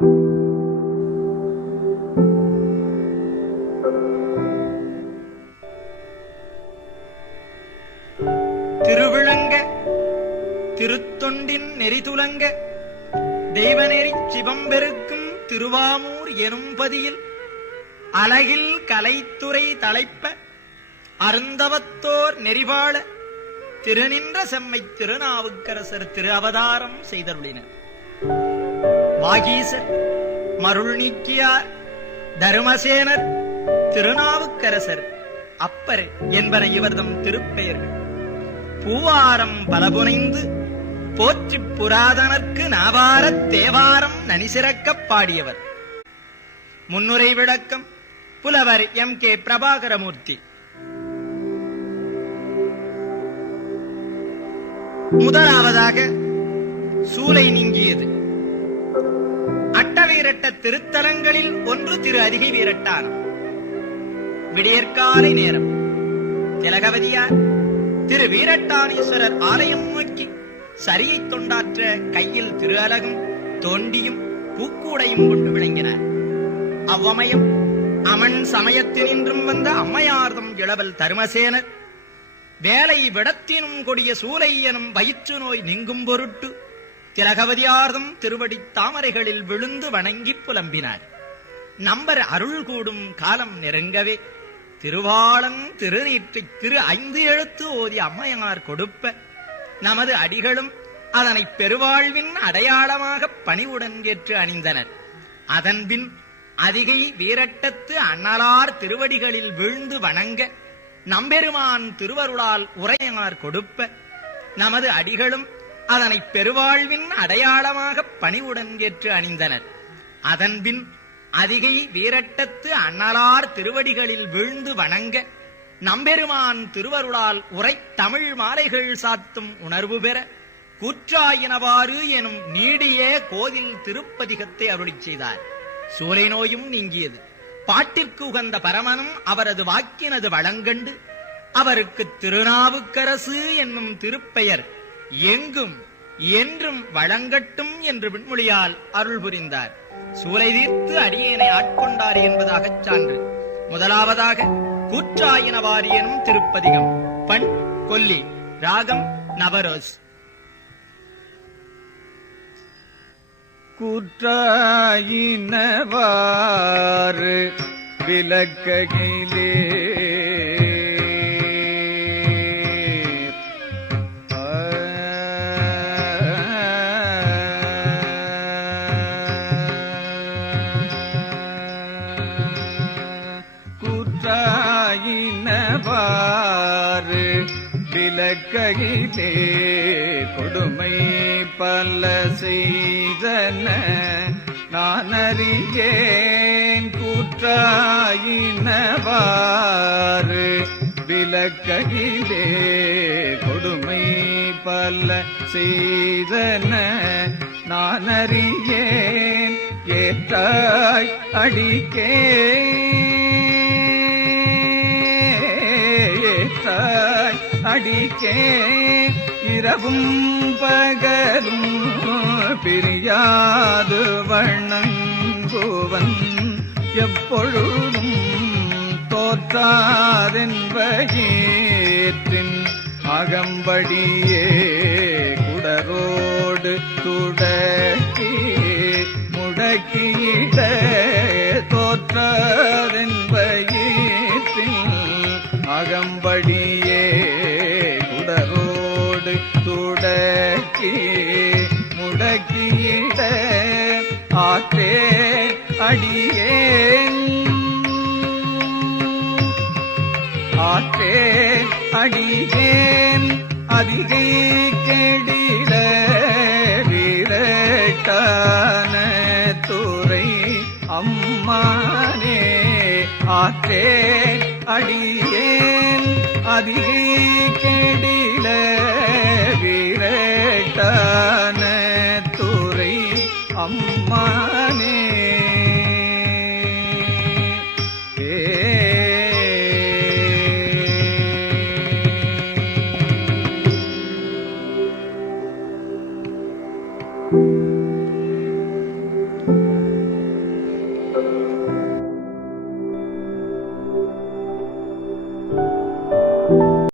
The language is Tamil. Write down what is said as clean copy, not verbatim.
திருவிளங்க திருத்தொண்டின் நெறிதுலங்க தெய்வநெறி சிவம்பெருக்கும் திருவாமூர் எனும் பதியில் அலகில் கலைத்துறை தலைப்ப அருந்தவத்தோர் நெறிவாழ திருநின்ற செம்மை திருநாவுக்கரசர் திரு அவதாரம் செய்தருளினர். வாகீசர், மருள் நீக்கியார், தருமசேனர், திருநாவுக்கரசர், அப்பர் என்பன இவர்தம் திருப்பெயர்கள். பூவாரம் பலபுனைந்து போற்றிப் புராதனர்க்கு நாவாரத் தேவாரம் நனிசிறக்கப் பாடியவர். முன்னுரை விளக்கம் புலவர் M.K. பிரபாகரமூர்த்தி. முதலாவதாக சூலை நீங்கியது. அட்டவீரட்ட திருத்தலங்களில் ஒன்று திரு அதிகை வீரட்டானம். விடியற்காலை நேரம் திலகவதியார் திரு வீரட்டானீஸ்வரர் ஆலயம் நோக்கி சரியை தொண்டாற்ற கையில் திரு அலகும் தோண்டியும் பூக்கூடையும் கொண்டு விளங்கினார். அவ்வமயம் அமன் சமயத்தினின்றும் வந்த அம்மையார்தம் இளவல் தருமசேனர் வேலை விடத்தினும் கொடிய சூலை எனும் வயிற்று நோய் நீங்கும் பொருட்டு திலகவதியார்தம் திருவடி தாமரைகளில் விழுந்து வணங்கி புலம்பினார். நம்பர் அருள் கூடும் காலம் நெருங்கவே திருவாளன் திருநீற்றை திரு 5 எழுத்து ஓதி அம்மையார் கொடுப்ப நமது அடிகளும் அதனை பெருவாழ்வின் அடையாளமாக பணிவுடன் ஏற்று அணிந்தனர். அதன்பின் அதிகை வீரட்டத்து அண்ணலார் திருவடிகளில் வீழ்ந்து வணங்க நம்பெருமான் திருவருளால் உரையார் கொடுப்ப நமது அடிகளும் அதனை பெருவாழ்வின் அடையாளமாக பணிவுடன் ஏற்று அணிந்தனர். அதன்பின் அதிகை வீரட்டத்து அண்ணலார் திருவடிகளில் வீழ்ந்து வணங்க நம்பெருமான் திருவருளால் உரை தமிழ் மாலைகள் சாத்தும் உணர்வு பெற கூற்றாயினவாறு எனும் நீடிய கோதில் திருப்பதிகத்தை அருளிச் செய்தார். சூலை நோயும் நீங்கியது. பாட்டிற்கு உகந்த பரமனும் அவரது வாக்கினது வளங்கண்டு அவருக்கு திருநாவுக்கரசு என்னும் திருப்பெயர் எங்கும் என்றும் வழங்கட்டும் என்று விண்மொழியால் அருள் புரிந்தார். சூலை தீர்த்து அடியேனை ஆட்கொண்டார் என்பதாகச் சான்று. முதலாவதாக கூற்றாயினவாறு எனும் திருப்பதிகம். பண் கொல்லி, ராகம் நவரோஸ். கூற்றாயினவாறு விளக்ககிலே கூற்றாயினவாறு விளக்ககிலே கொடுமை பல செய்தன நான் அறியேன். கூற்றாயினவாறு விளக்ககிலே கொடுமை பல செய்தன நான் அறியேன். ஏற்றாய் அடிக்கே ஏற்றாய் அடிக்கே இரவும் பகலும் பிரியாது வண்ணங்குவன் எப்பொழுதும் தோற்றாதென்பயிற்றின் அகம்படியே குடரோடு துடக்கி முடக்கியிட தோற்றாதென்பயிற்றின் அகம்படியே குடரோடு துடக்கி முடக்கியிட ஆற்றே அடியேன் ஆற்றே அடியேன் அதிகை கெடில வீரட்டான துறை அம்மானே. ஆற்றே அடியேன் அதிகை கெடில வீரட்டான துறை அம்மானே.